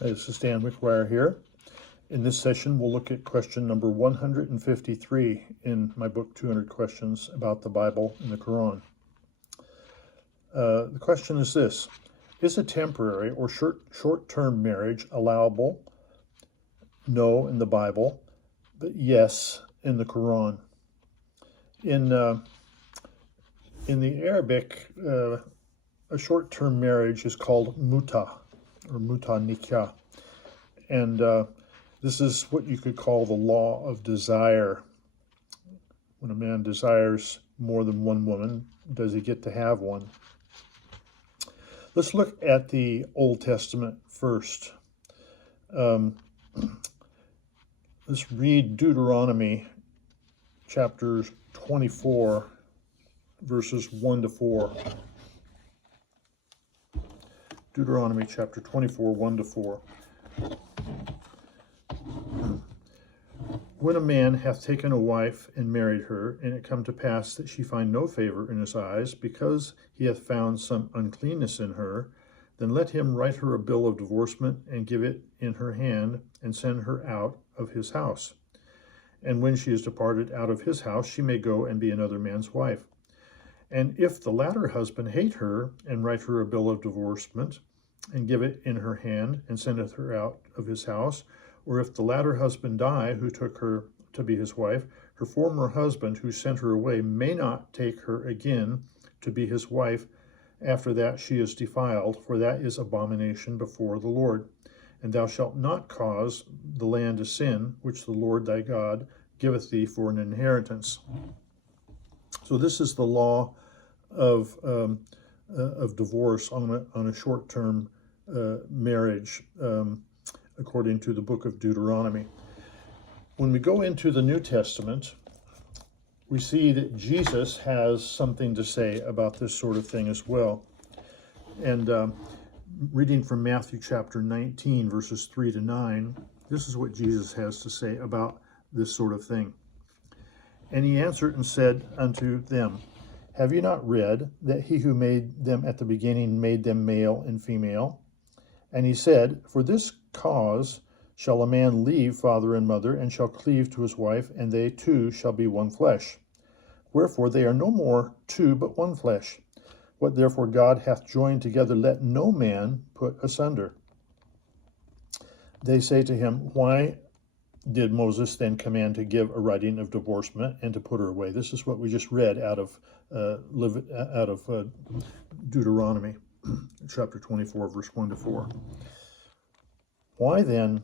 This is Dan McGuire here. In this session, we'll look at question number 153 in my book, 200 Questions About the Bible and the Qur'an. The question is this: is a temporary or short-term marriage allowable? No in the Bible, but yes in the Qur'an. In the Arabic, a short-term marriage is called Mut'ah, or Mut'ah nikah. And this is what you could call the law of desire. When a man desires more than one woman, does he get to have one? Let's look at the Old Testament first. Let's read Deuteronomy chapter 24, verses 1 to 4. Deuteronomy chapter 24, 1 to 4. When a man hath taken a wife and married her, and it come to pass that she find no favor in his eyes, because he hath found some uncleanness in her, then let him write her a bill of divorcement, and give it in her hand, and send her out of his house. And when she is departed out of his house, she may go and be another man's wife. And if the latter husband hate her, and write her a bill of divorcement, and give it in her hand, and sendeth her out of his house, or if the latter husband die, who took her to be his wife, her former husband, who sent her away, may not take her again to be his wife after that she is defiled, for that is abomination before the Lord. And thou shalt not cause the land to sin, which the Lord thy God giveth thee for an inheritance. So this is the law of divorce on a short-term marriage, according to the book of Deuteronomy. When we go into the New Testament, we see that Jesus has something to say about this sort of thing as well. And reading from Matthew chapter 19, verses 3 to 9, this is what Jesus has to say about this sort of thing. And he answered and said unto them, have you not read that he who made them at the beginning made them male and female? And he said, for this cause shall a man leave father and mother, and shall cleave to his wife, and they two shall be one flesh. Wherefore they are no more two, but one flesh. What therefore God hath joined together, let no man put asunder. They say to him, why did Moses then command to give a writing of divorcement and to put her away? This is what we just read out of Deuteronomy chapter 24, verse 1 to 4. Why then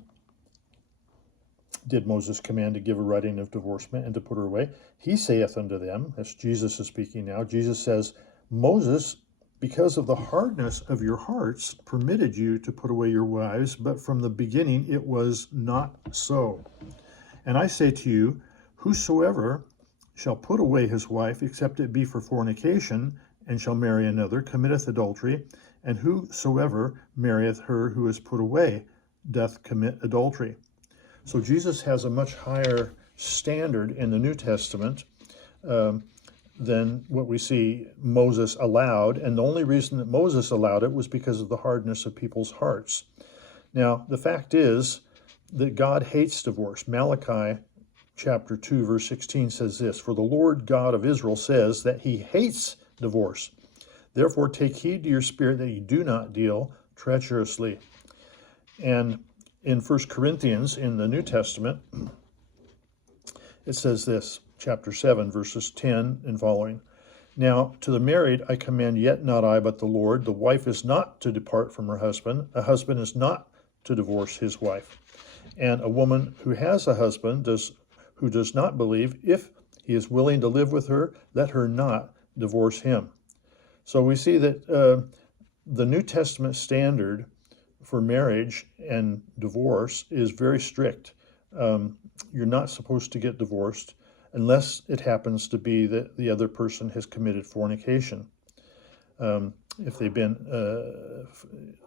did Moses command to give a writing of divorcement and to put her away? He saith unto them, as Jesus is speaking now, Jesus says, Moses, because of the hardness of your hearts, permitted you to put away your wives, but from the beginning it was not so. And I say to you, whosoever shall put away his wife, except it be for fornication, and shall marry another, committeth adultery, and whosoever marrieth her who is put away doth commit adultery. So Jesus has a much higher standard in the New Testament than what we see Moses allowed, and the only reason that Moses allowed it was because of the hardness of people's hearts. Now, the fact is that God hates divorce. Malachi chapter 2, verse 16 says this, for the Lord God of Israel says that he hates divorce. Therefore take heed to your spirit that you do not deal treacherously. And in 1 Corinthians, in the New Testament, it says this, chapter 7, verses 10 and following. Now, to the married I command, yet not I, but the Lord. The wife is not to depart from her husband. A husband is not to divorce his wife. And a woman who has a husband who does not believe, if he is willing to live with her, let her not divorce him. So we see that the New Testament standard for marriage and divorce is very strict. You're not supposed to get divorced unless it happens to be that the other person has committed fornication. If they've been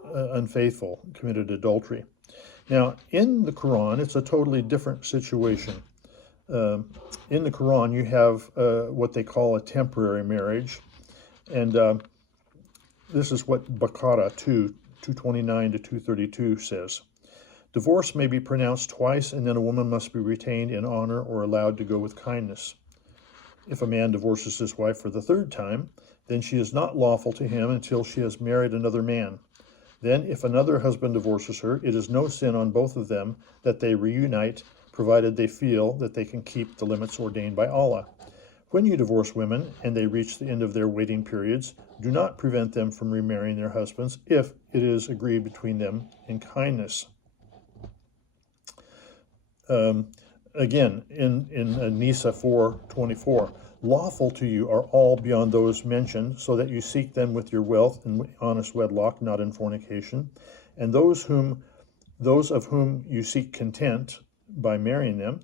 unfaithful, committed adultery. Now, in the Qur'an, it's a totally different situation. In the Qur'an, you have what they call a temporary marriage, and this is what Baqarah 2, 229 to 232 says. Divorce may be pronounced twice, and then a woman must be retained in honor or allowed to go with kindness. If a man divorces his wife for the third time, then she is not lawful to him until she has married another man. Then, if another husband divorces her, it is no sin on both of them that they reunite, provided they feel that they can keep the limits ordained by Allah. When you divorce women and they reach the end of their waiting periods, do not prevent them from remarrying their husbands if it is agreed between them in kindness. Again, in Nisa 4:24, lawful to you are all beyond those mentioned, so that you seek them with your wealth in honest wedlock, not in fornication, and those of whom you seek content by marrying them,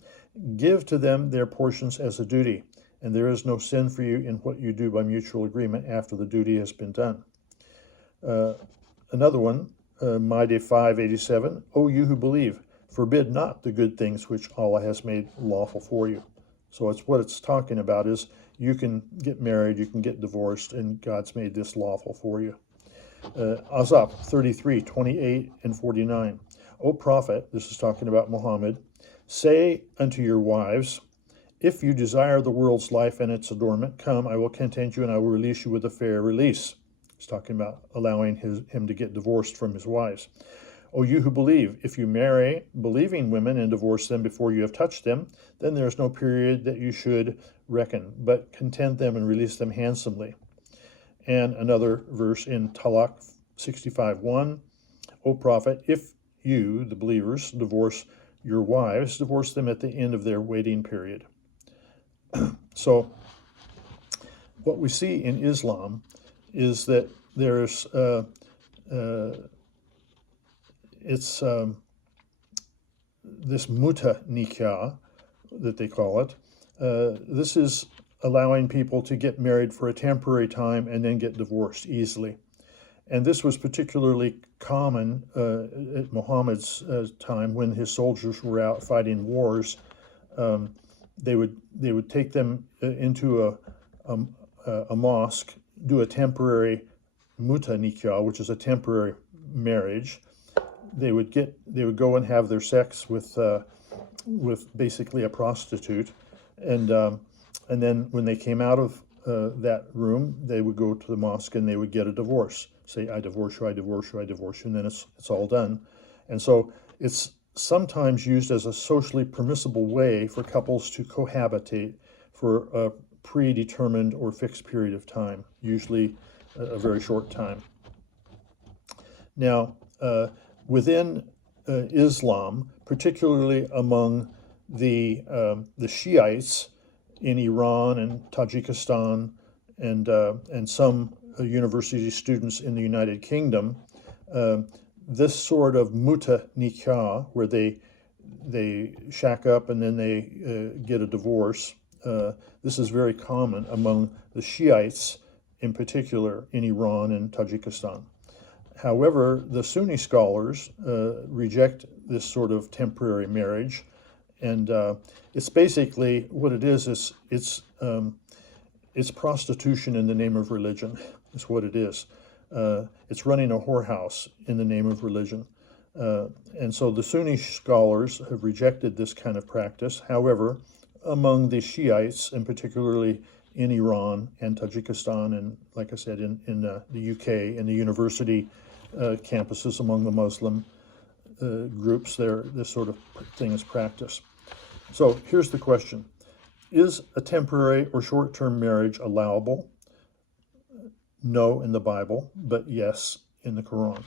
give to them their portions as a duty, and there is no sin for you in what you do by mutual agreement after the duty has been done. Another one, Maide 5:87, O you who believe, forbid not the good things which Allah has made lawful for you. So it's what it's talking about is you can get married, you can get divorced, and God's made this lawful for you. Azab 33:28 and 49. O Prophet, this is talking about Muhammad, say unto your wives, if you desire the world's life and its adornment, come, I will content you and I will release you with a fair release. It's talking about allowing him to get divorced from his wives. O you who believe, if you marry believing women and divorce them before you have touched them, then there is no period that you should reckon, but content them and release them handsomely. And another verse in Talaq 65:1, O Prophet, if you, the believers, divorce your wives, divorce them at the end of their waiting period. So what we see in Islam is that there's this Mut'ah nikah that they call it. This is allowing people to get married for a temporary time and then get divorced easily. And this was particularly common at Muhammad's time when his soldiers were out fighting wars. They would take them into a mosque, do a temporary Mut'ah nikah, which is a temporary marriage. They would go and have their sex with basically a prostitute, and then when they came out of that room, they would go to the mosque and they would get a divorce. Say, I divorce you, I divorce you, I divorce you, and then it's all done. And so it's sometimes used as a socially permissible way for couples to cohabitate for a predetermined or fixed period of time, usually a very short time. Now, within Islam, particularly among the Shiites in Iran and Tajikistan and some university students in the United Kingdom, this sort of Mut'ah nikah, where they shack up and then they get a divorce, this is very common among the Shiites in particular in Iran and Tajikistan. However, the Sunni scholars reject this sort of temporary marriage, and it's basically what it is. It's prostitution in the name of religion. Is what it is. It's running a whorehouse in the name of religion, and so the Sunni scholars have rejected this kind of practice. However, among the Shiites, and particularly in Iran and Tajikistan, and like I said, in the UK and the university campuses among the Muslim groups, this sort of thing is practiced. So here's the question. Is a temporary or short-term marriage allowable? No in the Bible, but yes in the Qur'an.